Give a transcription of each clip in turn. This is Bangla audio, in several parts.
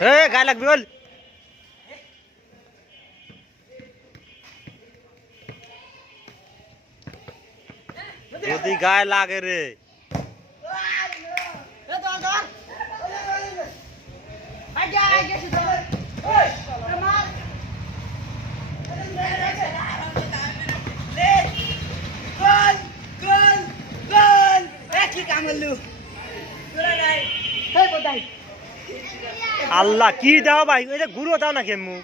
গায়ে লাগবে বল যদি গায়ে লাগে রে আল্লাহ কি দাও ভাই এটা গুঁড়ো দাও না কেমু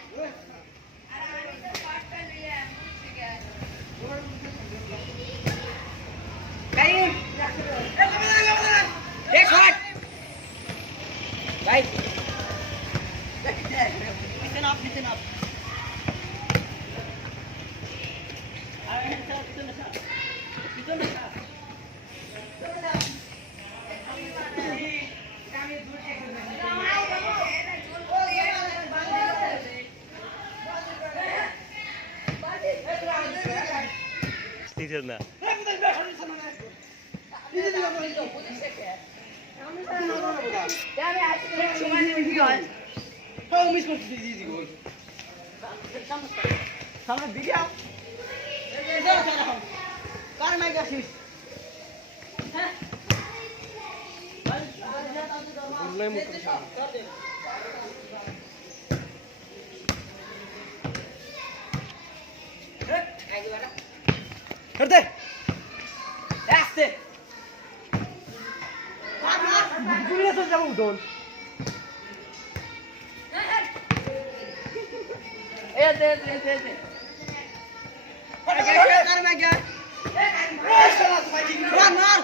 না করতে আসতে গুলি তো যাব উদল এ দে দে দে দে আগে কার না গয়া এ শালা ভাই মার মার